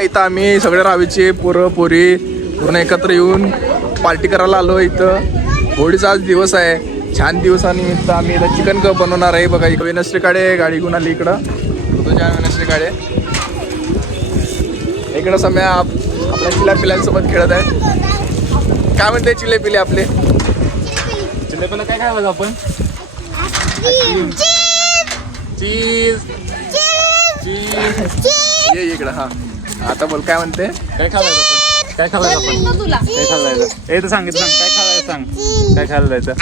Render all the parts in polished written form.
इथं आम्ही सगळे रावीचे पोरं पोरी पूर्ण एकत्र येऊन पार्टी करायला आलो. इथं होळीचा आज दिवस आहे. छान दिवसानिमित्त आम्ही इथं चिकन कप बनवणार आहे. बघा इकडे वेनस्ट्री काढे गाडी घेऊन आली इकडं. तुझ्या वेनस्ट्री काढे इकडं समय आपल्या चिल्या पिल्यांसोबत खेळत आहे. काय म्हणते चिले पिले आपले? चिलेपीला काय खायला आपण? चीज ये इकडं. हा आता बोल काय म्हणते? काय खायला आपण? काय खायला आपण? काय खायला हे तर सांगितलं सांग. काय खायला सांग. काय खायला जायचं?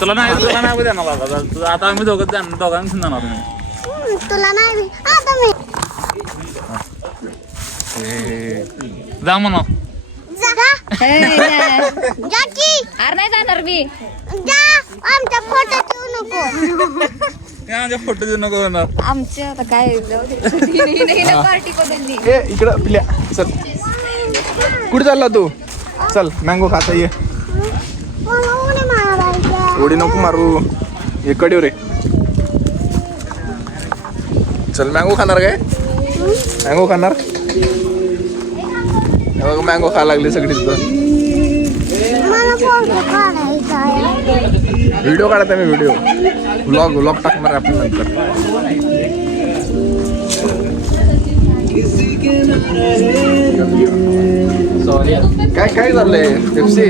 तुला नाही उद्या मला आता आम्ही दोघांनी जाणार. तुला नाही जा म्हणा. अरे नाही जाणार मी. आमच्या फोटो ठेवू नको. आमच्या फोटो देऊ नको होणार. आमच्या आता काय पार्टी बदलली. इकडं पिल्या चल. कुठे चालला तू? चल मँगो खाता ये. उडी नको मारू. इकडे रे. चल मँगो खाणार काय? मँगो खाणार? मँगो खायला लागले सगळी सुद्धा. व्हिडिओ काढत आहे मी. व्हिडिओ व्लॉग टाकणार आपण नंतर. काय काय झालंय? पेप्सी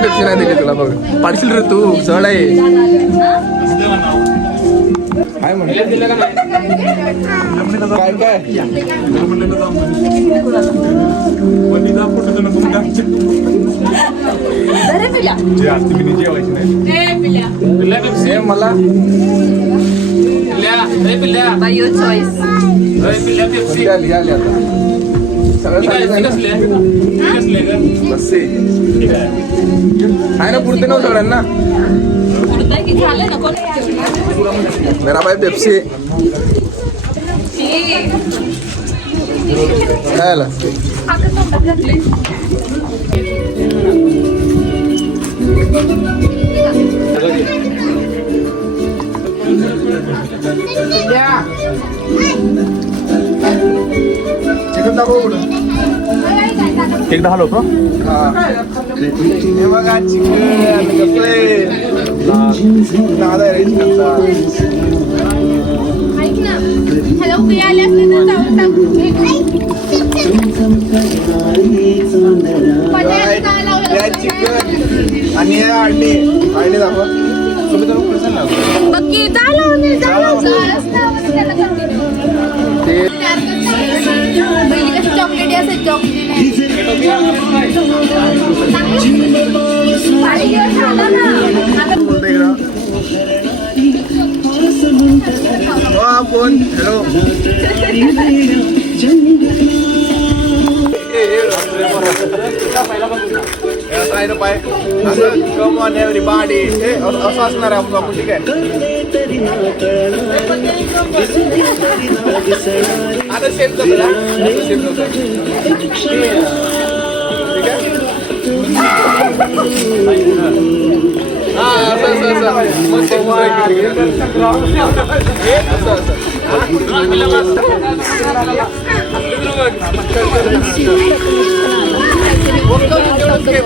पेप्सी नाही दिली तुला. बघ पाडशील रे तू. जड आहे काय म्हणते? काय काय मला आहे ना पुरते नव्हतं सगळ्यांना. मेरा भाई पेप्सी काय आला? चिकन दाखव कुठं. एकदा हलवतो. हे बघा चिकन कसं आहे. दादा रे चिकनचा. चिकन आणि अंडी अंडी दाखवा. तुम्ही तर चॉकलेट फोन हॅलो. पाय कम ऑन एव्हरीबॉडी. असं असणार आहे आपण. ठीक आहे आता सेम ठीक आहे. हा असं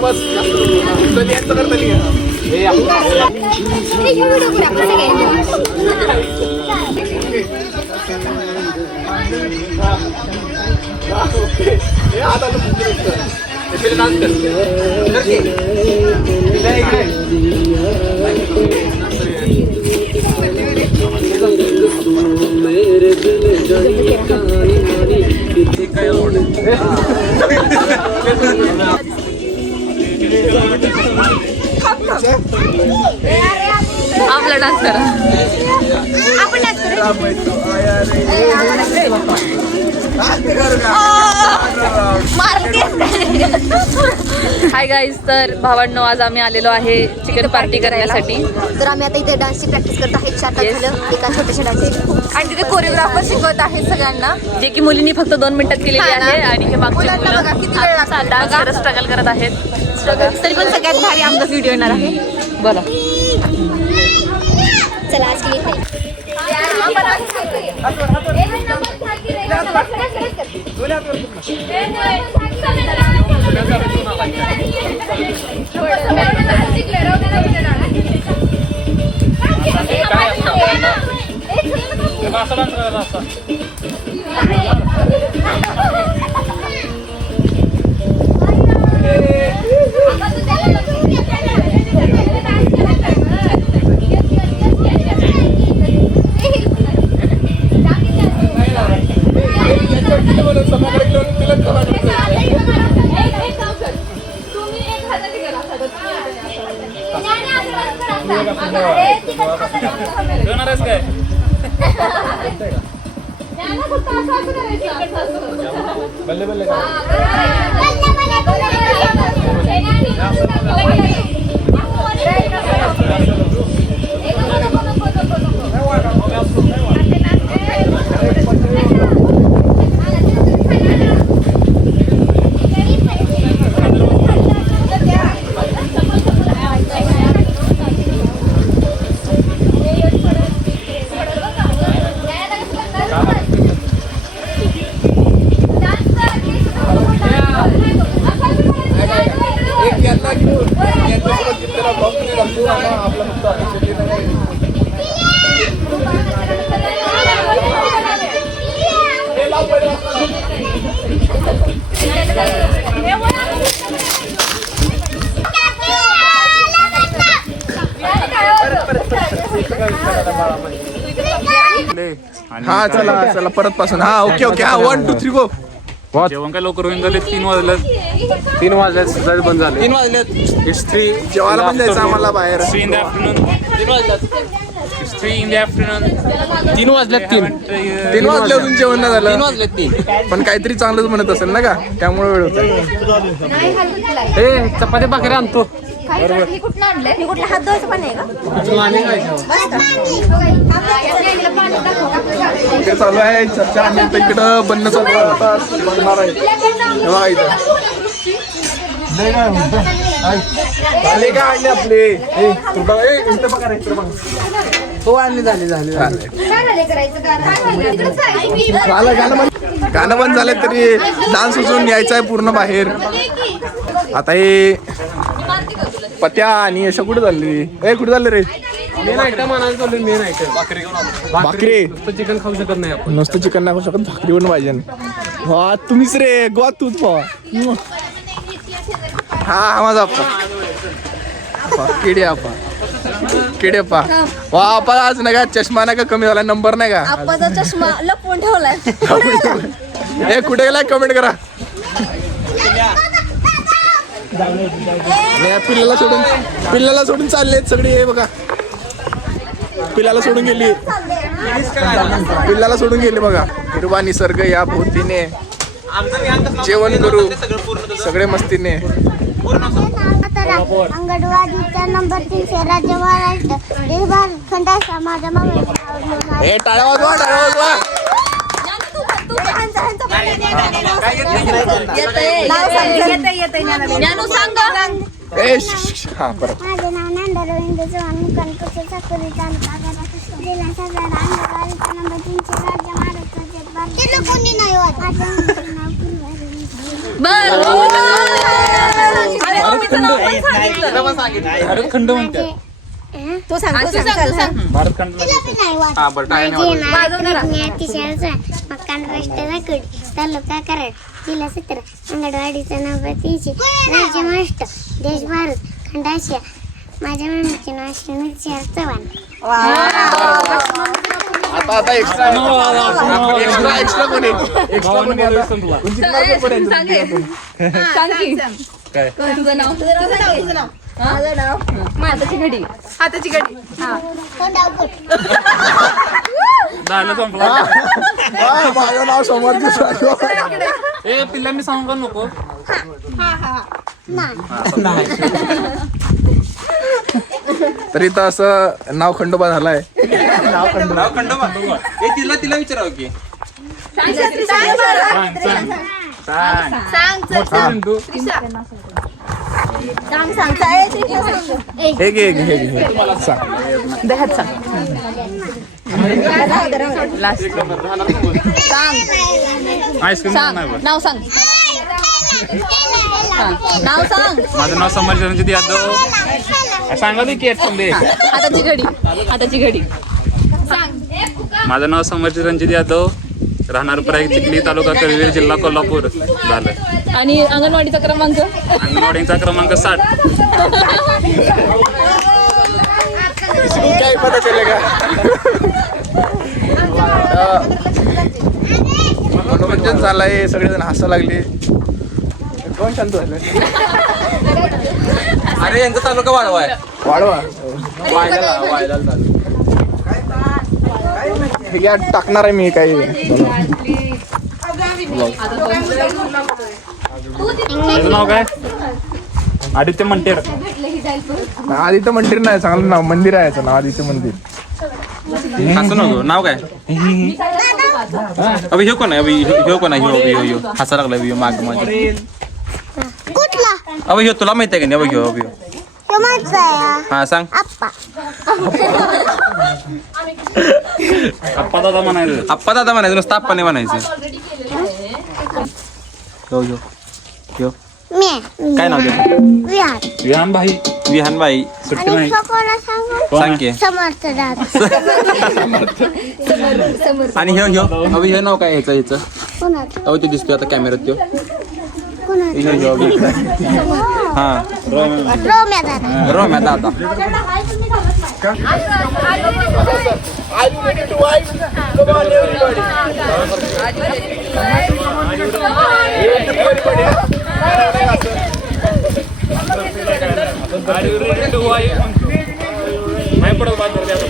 बस करता आपला डान्स करा. आपण डान्स करू. Hi guys. तर भावांनो आज आम्ही आलेलो आहे चिकन पार्टी करण्यासाठी. तर आम्ही आता इथे डान्सची प्रॅक्टिस करत आहे. 4 तास झालं एका छोट्याशा डान्सची. आणि तिथे कोरिओग्राफर शिकवत आहे सगळ्यांना, जे की मुलींनी फक्त 2 मिनिटात केलेली आहे. आणि हे मागचे डान्स स्ट्रगल करत आहेत. तरी पण सगळ्यात भारी आमचा व्हिडिओ येणार आहे. बोला. चला आज की येते हा चला चला परत पासून हा ओके ओके हा 1 2 3 गो जेवण काय लवकर होईन झाले 3 वाजल्यात सकाळी बंद झाले 3 वाजलेत हिस्ट्री जेवायला पण जायचं आम्हाला बाहेर 3 in the afternoon 3 in the afternoon 3 वाजल्यात 3 वाजले अजून जेवण नाही झालं 3 वाजल्यात 3 पण काहीतरी चांगलंच म्हणत असेल ना का त्यामुळे वेळ होता ए चपाती भाकरी आणतो कुठलं आणलंय मी कुठला हात धुवायचं पण आहे का ते चालू आहे चर्चा आणि आता इकडं बनणं चालू आहे आता बनणार आहे हे बघा इथं झाले का आणले आपले इथं बघा इथं बघा हो आणली झाली गाणं बंद झालं तरी डान्स उचलून यायचा आहे पूर्ण बाहेर आता हे पत्या आणि अशा कुठे चालली कुठे चालले रे मेन आयटम आणायला चालू मेन आयटम भाकरी चिकन खाऊ शकत नाही आपण नुसतं चिकन नाही खाऊ शकत भाकरी पण पाहिजे वा तुम्हीच रे गोवा तूच पहा हा माझा आपा किडे आपा किडे पा वा आपा आज नाही का चष्मा नाही का कमी झाला नंबर नाही का आप्पाचा चष्मा लपवून ठेवलाय हे कुठे गेलाय कमेंट करा पिल्लाला सोडून चालले सगळे हे बघा पिल्लाला सोडून गेली बघा हिरवा निसर्ग या भोवतीने जेवण करू सगळे मस्तीने अंगणवाडीचा नंबर 300 राज्य महाराष्ट्र देश भारत खंड असा माझा मामा हे टाळ्या वाजवा हा परत माझे नाव नांदा रवींद्र चव्हाण मुकानपूरच्या चाकोरी तालुका जिल्हा सातारा अंगणवाडीचा नंबर 300 राज्य महाराष्ट्र देश भारत कोणी नाही भारतखंड म्हणते तो सांग भारतखंड हा बरं मकान राष्ट्र तालुका कराड जिल्हा 17 अंगणवाडीचा नंबर 300 राज्य महाराष्ट्र देश भारत खंड आशिया माझ्या मम्मीचे नाव अश्विनी चव्हाण आता एक्स्ट्रा कोणी काय तुझं नाव माझं नाव हाताची घडी झालं संपला माझं नाव समर्थ ए पिल्लांनी सांगू का नको तर इथं असं नाव खंडोबा झालाय नाव खंडोबा ए तिला विचारावं की सांग हे घे सांग. दह्यात सांग. लास्ट सांग. आईस्क्रीम सांग नाही बरं. नाव सांग. नाव सांग. माझं नाव समर्थ रणजित यादव. सांगा की समजे. हाताची घडी. हाताची घडी. माझं नाव समर्थ रणजित यादव, राहणार प्रयाग चिखली, तालुका करवीर, जिल्हा कोल्हापूर. झालं. आणि अंगणवाडीचा क्रमांक. अंगणवाडीचा क्रमांक 60. काय पता चलेगा. मनोरंजन झालंय, सगळेजण हसा लागले. कोण शांत झालं. अरे यांचा तालुका वाढवा आहे. वाढवा वायला या टाकणार आहे मी काही. त्याचं नाव काय? आदित्य मंटेर. आदित्य मंदिर नाही, चांगलं नाव मंदिर आहे याचं नाव, आदित्य मंदिर. हसू नको. नाव काय? अभि ह्यो कोण आहे? ह्यो कोण आहे? ह्यो हसा लागला. ह्यो माग माझ्या. कुठला अभि ह्यो तुला माहित आहे का नाही? अभि ह्यो तो माझा आहे हा सांग. आप्पा. आप्पा दादा म्हणायचं. आप्पा दादा म्हणायचं, नुसतं आप्पा नाही म्हणायचं. ह्यो मी काय नाव त्याचं? विहार. विहान भाई. विहान बाई. सुट्टी आणि नाही. कोणाला सांगू सांग की. समर्थ दादा. आणि ह्यो अभि ह्यो नाव काय ह्याचं? कोणाचं अभि ते दिसतोय आता कॅमेऱ्यात त्यो. कोणाचं ह्यो अभि. हा रोम्या दादा. रोम्या दादा. नाही पडत बात करते आता.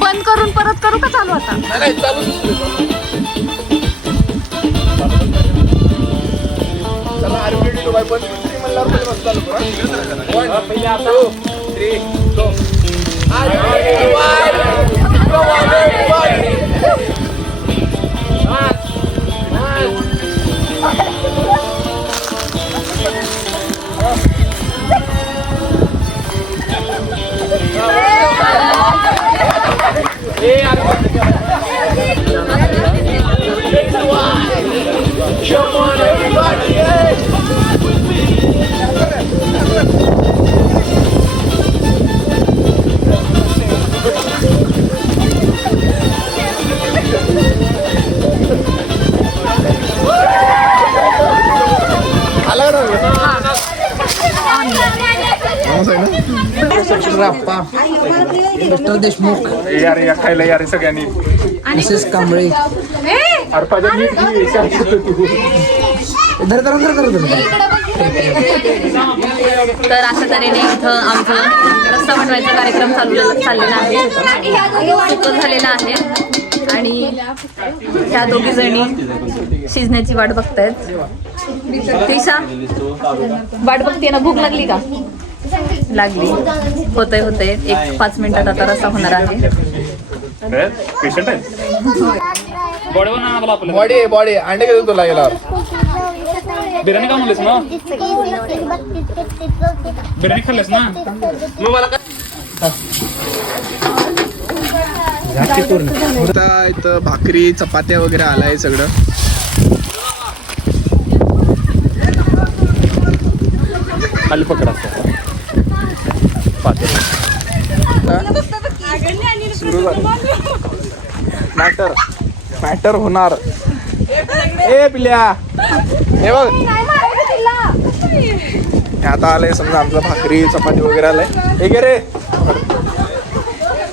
बंद करून परत करू का चालू आता? मिस्टर देशमुख. यार या खायला यार सगळ्यांनी. मिसेस कांबळे. तर अशा तऱ्हेने इथं आमचं रस्ता बनवायचा कार्यक्रम चाललेला आहे. सुकं झालेला आहे आणि ह्या दोघी जणी शिजण्याची वाट बघतायत. त्रिशा वाट बघते ना. भूक लागली का? लागली. होतंय. 1-5 मिनिटात आता रस्ता होणार आहे. पेशंट आहे. बॉडी बनवा आपलं आपलं. बॉडी अंडे घेतो तुला गेल्यावर. बिर्याणी का म्हणलीस ना? बिर्याणी खाल्लीस ना? मग मला आता इथं भाकरी चपात्या वगैरे आलाय सगळं. खाली पकडा. सुरू झालं. मॅटर होणार. ए पिल्या हे बघ. हे आता आलंय समजा आमचं भाकरी चपाती वगैरे आलंय. हे घे रे.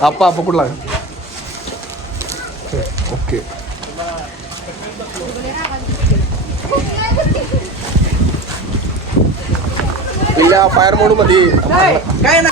आप्पा कुठला? ओके. पिल्या फायर मोड मध्ये. काय ना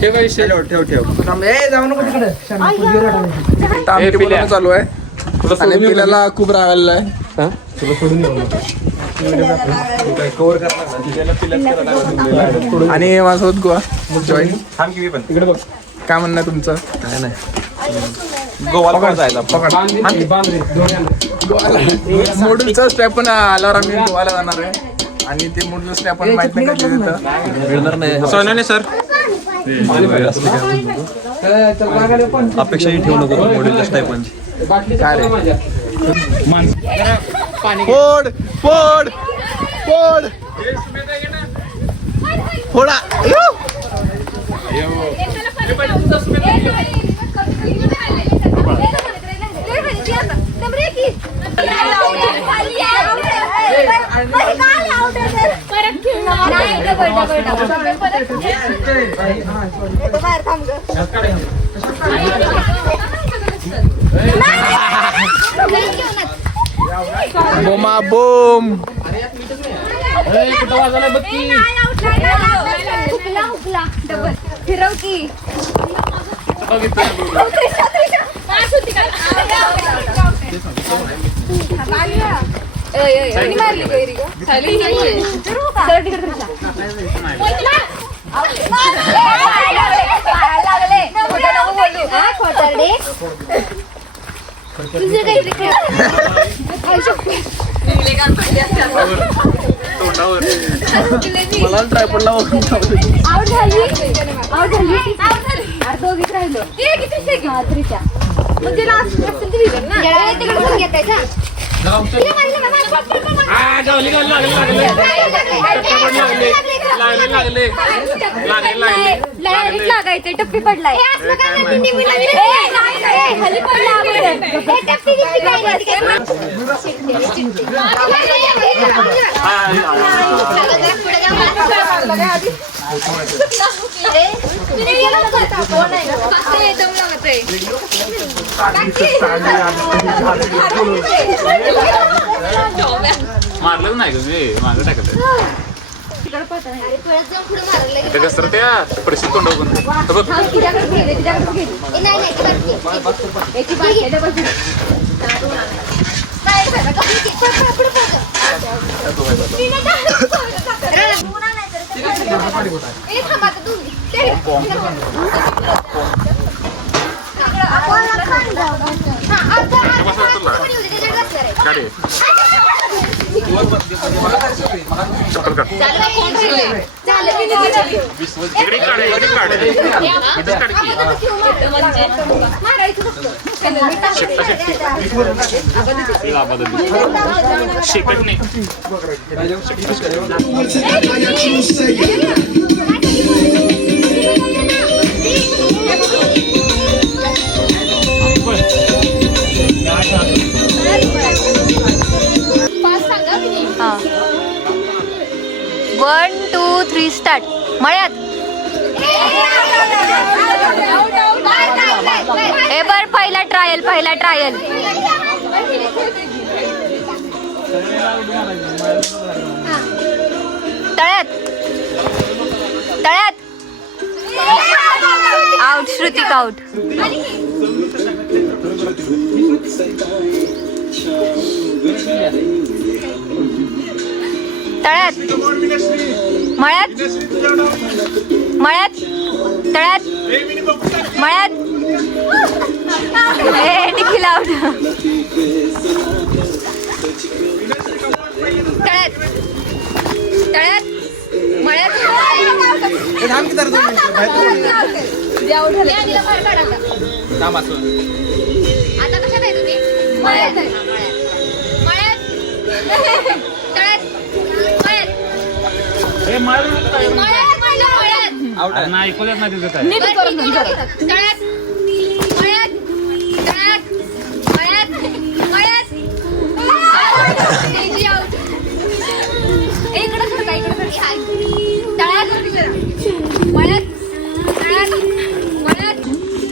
ठेव विषय इथं आमटी बनवणं चालू आहे आणि पिल्याला खूप राग आलेला आहे. आणि माझ्यासोबत गोवा जॉईन. काय म्हणणं आहे तुमचं? काय नाही, गोवाला जायला मोडूलचा स्टॅप पण आल्यावर आम्ही गोवाला जाणार आहे आणि ते मोडूल स्टॅप पण माहित नाही कधी मिळणार नाही. सोन्याने सर अपेक्षाही ठेवू नको मॉडेलच्या स्टायपनची. काय रे? फोड फोड फोड फोडा. बोमा बोम. फिरव की मारली गैरी मला ट्रायपॉडला आउट झाली दोघीच राहिलो मग तिला लागायचे टप्पी पडलाय मारलं नाही तुम्ही मागं टाकलं कसं त्या परिस्थिती तोंड शिकत नाही. One two three start. मळ्यात ए बर पहिला ट्रायल तळ्यात आउट. श्रुतिक आउट. तळ्यात मळ्यात तळ्यात मळ्यात निखिल आउट. तळ्यात मळ्यात आता कशात आहे तुम्ही? मळ्यात ऐकू देत नाही तिथं काय.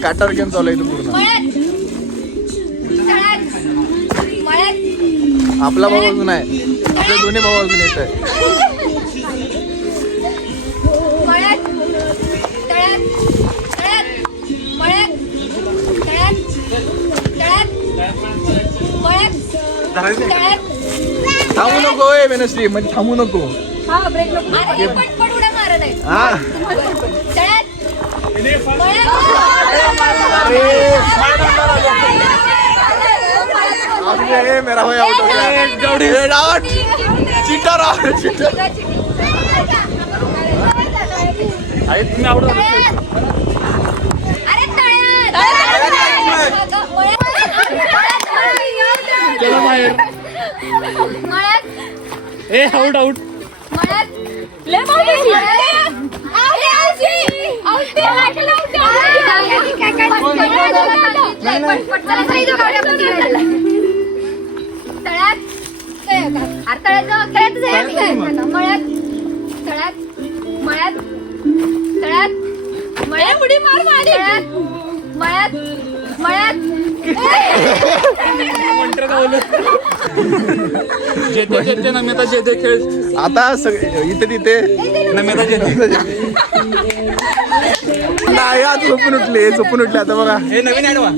काटावर गेम चालू आहे इथं पूर्ण. आपला भाऊ अजून आहे, आपले दोन्ही भाऊ अजून येत आहे. थांबू नको ए वेनस्ली म्हणजे थांबू नको हा अरे मेरा भाई आउट हो गया आउट चीटर आउट चीटर आहे तुम्ही आवडत चला बाहेर ए आउट आउट उडी मार मळ्यात जेते जेते नम्रता जेते खेळ आता सगळे इथे तिथे नम्रता जेते नाही आज झोपून उठले आता बघा हे नवीन ऍडवा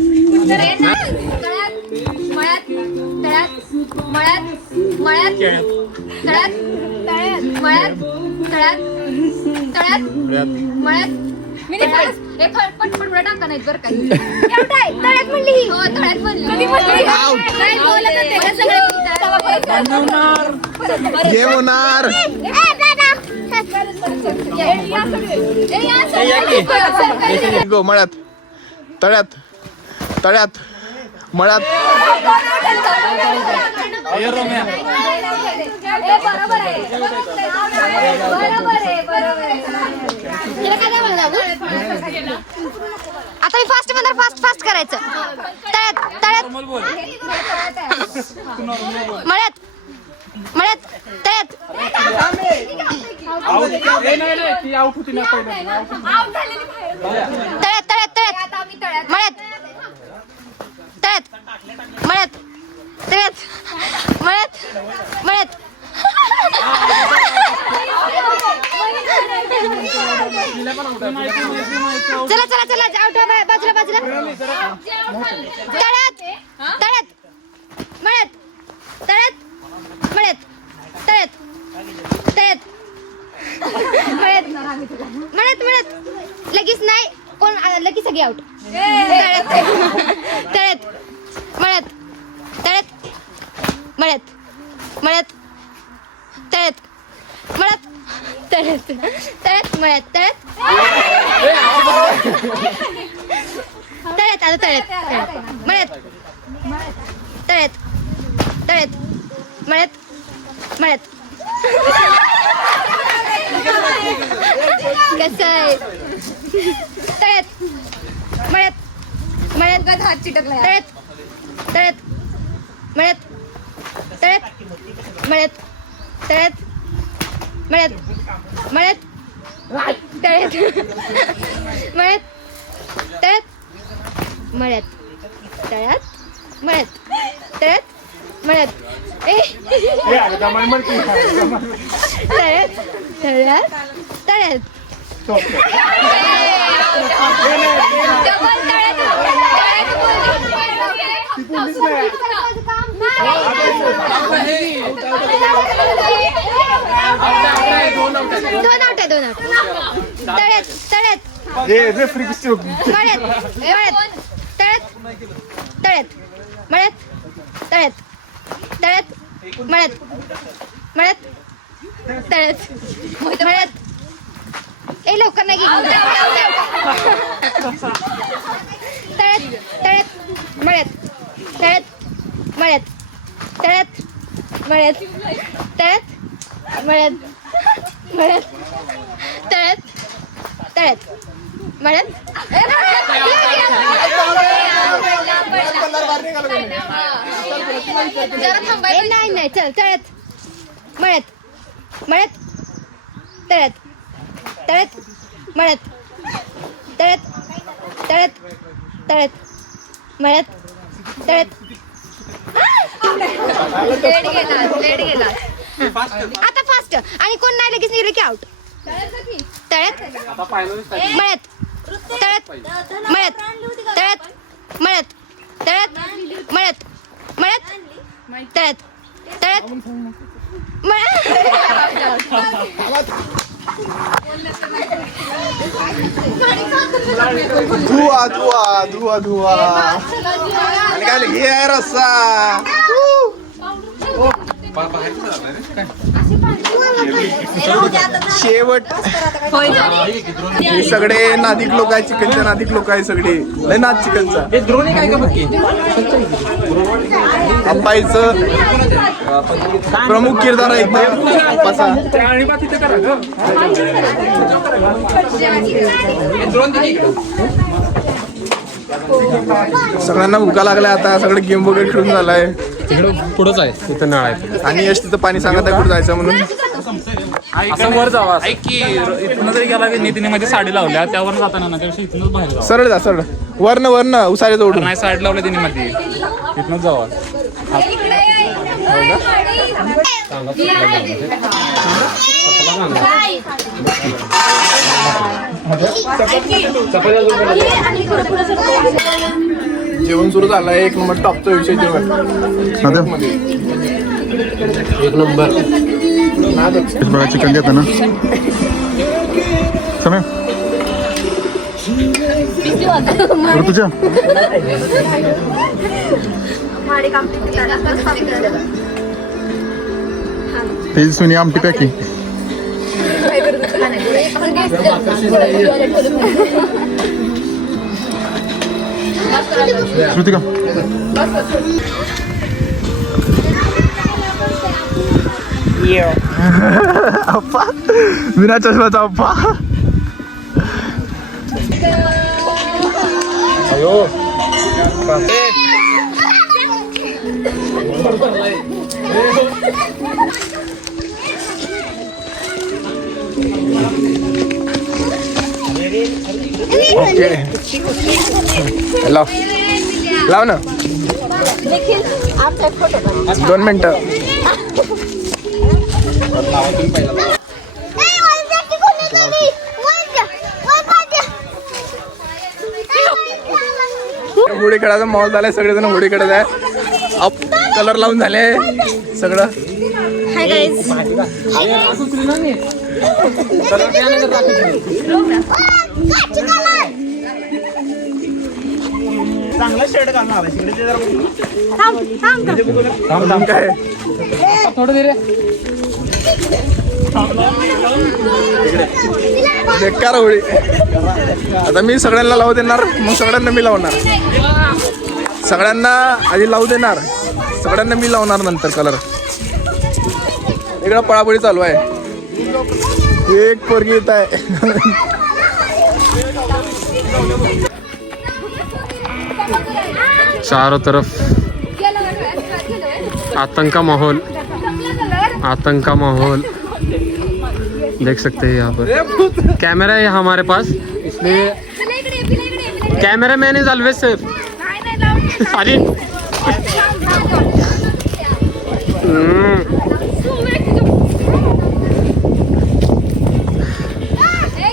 गेम होणार गो मळ्यात तळ्यात मळ्यात आता मी फास्ट म्हणणार फास्ट करायचं तळ्यात मळ्यात तळ्यात आउट होती ना मळ्यात चला आउट बाजूला मळ्यात लगेच नाही कोण लगेच सगळी आउट कसं आहे मळ्यात हात चिटकला दोन आउट ए लवकर नाही नाही चल तळ्यात आता फास्ट आणि कोण नाही लगेच निघलं की आउट मळ्यात धुवा धुवा धुवा धुवा आणि काय हे आहे रस्सा. शेवट हे सगळे नादिक लोक आहे, चिकनच्या नादिक लोक आहे सगळे. लय नाद चिकनचा. आप्पाईचं प्रमुख किरदार आहे इथे आप्पाचा. सगळ्यांना भुका लागलाय आता. सगळे गेम वगैरे खेळून झालाय. तिकडं पुढंच आहे, तिथं नळ आहे. आणि यश तिथं पाणी सांगत आहे कुठं जायचं म्हणून. असं वर जावा. ऐक की इथनं जरी गेला नितीने साडी लावल्या त्यावर जाताना ना त्याविषयी इथूनच बाहेर जावा. सरळ जा सरळ. वरनं वरनं उसारे जोडून. नाही साडी लावल्या तिने मध्ये इथनच जावा. जेवण सुरू झालंय. एक नंबर टॉपचा विषय जेवण. एक नंबर बघा चिकन घेता ना समय ऋतुजा तेजस्विनी आमटी पॅकिंग श्रुतिका अप्पा बिना चष्म्याचा अप्पा. ओके लाव लाव ना 2 मिनिटं. होळी खेळायचा मॉल झालाय. सगळेजण होळी खेळत आहे. अप कलर लावून झाले सगळं. Hi guys. काय बेकार होळी. आता मी सगळ्यांना लावू देणार, मग सगळ्यांना मी लावणार. सगळ्यांना आधी लावू देणार, सगळ्यांना मी लावणार नंतर कलर. इकडं पळापळी चालू आहे. एक पोरगी येत आहे. चारों तरफ आतंक का माहौल देख सकते हैं. यहाँ पर कैमरा है हमारे पास, इसलिए camera man is always safe. अरे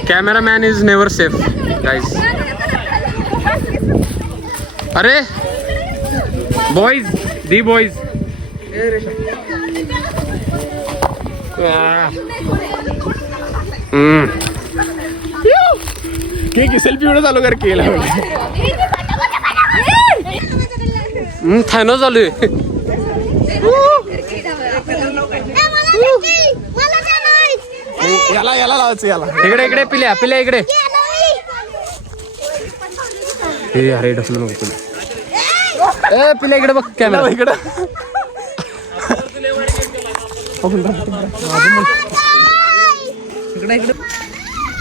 camera man is never safe guys. अरे boys the boys selfie video चालू कर केला. थायनो चालू आहे. याला याला लावायचं याला. इकडे इकडे पिल्या पिल्या इकडे. हे अरे ढकलू नको तुला. ए पिल्या इकडे बघ कॅमेरा इकडं.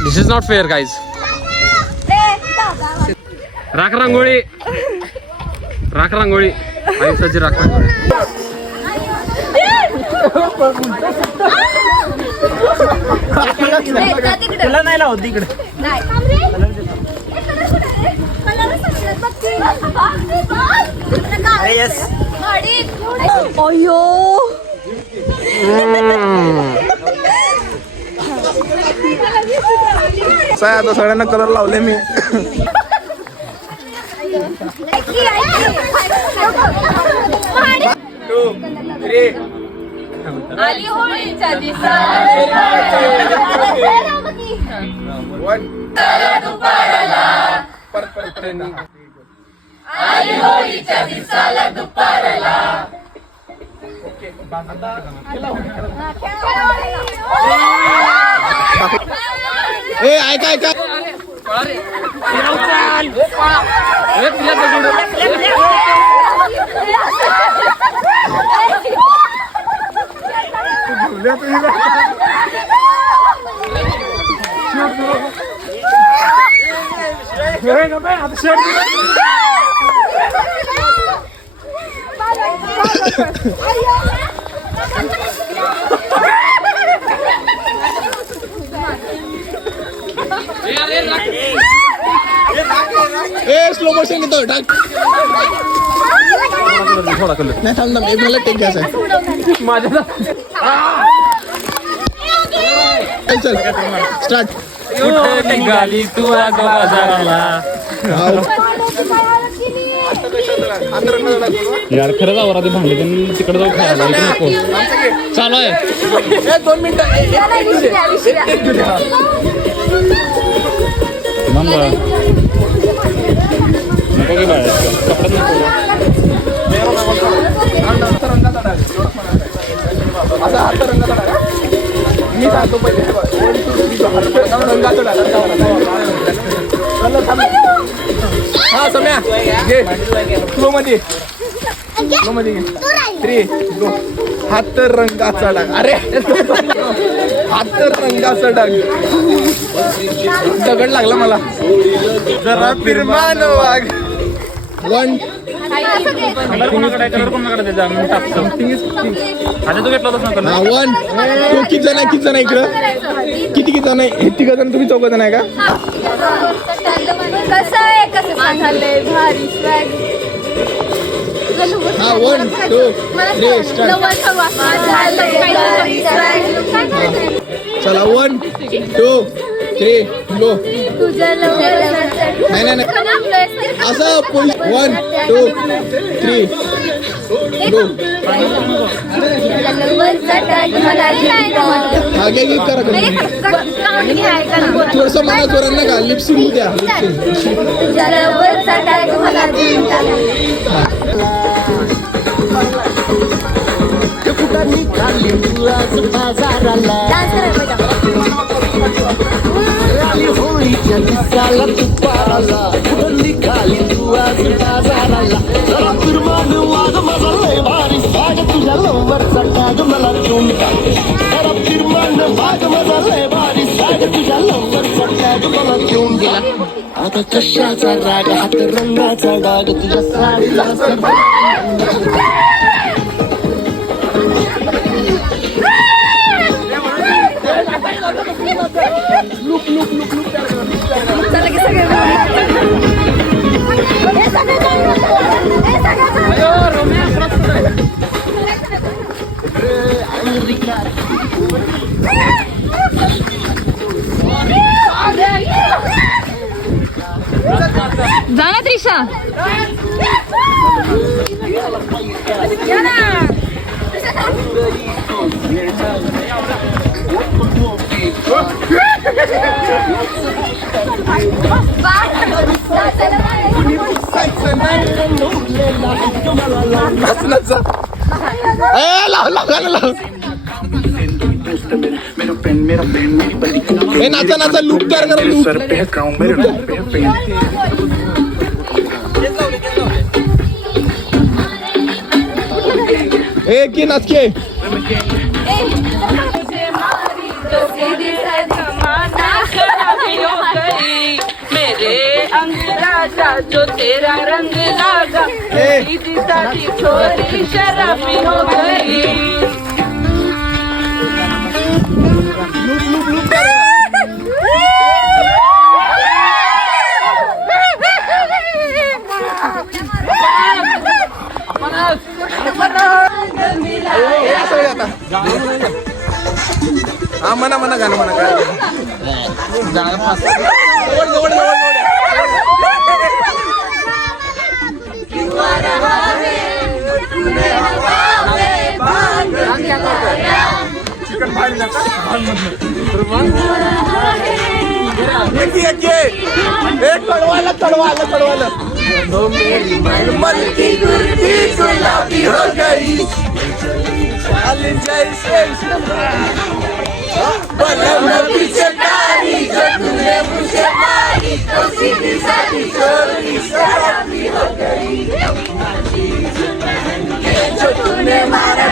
दिस इज नॉट फेअर गाईज. राख रांगोळी राख रांगोळी आयुष्याची राख रांगोळी. तुला नाही लावत इकडे. आता सगळ्यांना कलर लावले मी. आली होळीच्या दिवसाला आली होळीच्या दिवसाला दुपारला ऐका ऐका स्लो मोशन घेतो टाक नाही थांब एक मला टेक घ्यायचा चल स्टार्ट गाली तू बाजाराला यार खरंच आवरा ते भांडे तिकडे जाऊ खायला नको चालू आहे 2 मिनिटं नको की बाहेर कपड्यात नको असा हात रंगाचा डागा मी सांगतो पहिले रंगाचा डागा हा सम्या घे स्लो मध्ये घे 3 2 हात रंगाचा डाग अरे हात रंगाचा डाग दगड लागला मला जरा फिरमान वाघ 1 किती जण आहे इकडं किती जण आहे तिघ जण तुम्ही 4 जण आहे का हा 1 2 3 स्टार्ट चला 1 2 3 गो नाही असं 1 2 3 गो आगे करा थोडस मला जोरात नका लिपसिंग द्या होळीच्या दिवसाला दुपाराला उडली खाली तू आज बाजाराला जरा फिरमान वाग माझा लय भारी साग तुझ्या लवरचा टाग मला घेऊन टाक जरा फिरमान वाग माझा लय भारी साग तुझ्या लवरचा टाग मला घेऊन गेला आता कशाचा राग हात रंगाचा डाग तुझ्या साडीला जा ना त्रिशा नाचा नाचा लूप तयार करा लूप की नाचके मेरे अंगराजा जो तेरा रंग लागा दीदी दादी छोरी शराबी हो गई हा म्हणा म्हणा गाणं म्हणा काय कड़वाला मन की गुर्दी गुलाबी हो गई जैसे पीछे कारी जो तूने मुझे मारी तो सीधी सादी चोरी शराबी हो गई जो तूने मारा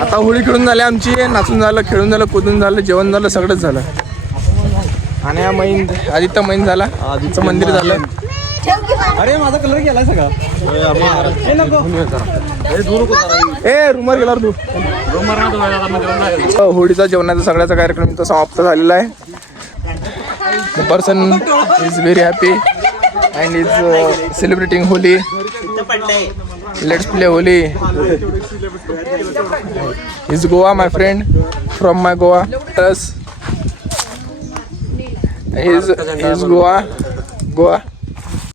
आता होळी खेळून झाली आमची, नाचून झालं, खेळून झालं, कूदून झालं, जेवण झालं, सगळंच झालं. आणि हा मैन आदित्य मैन झाला, आदित्यचं मंदिर झालं. अरे माझा कलर गेला सगळा. ए रुमार गेला तू. होळीचा जेवणाचा सगळ्याचा कार्यक्रम इथं समाप्त झालेला आहे. The person is very happy and is celebrating Holy. Let's play Holy. Is Goa my friend from my Goa. Is Goa.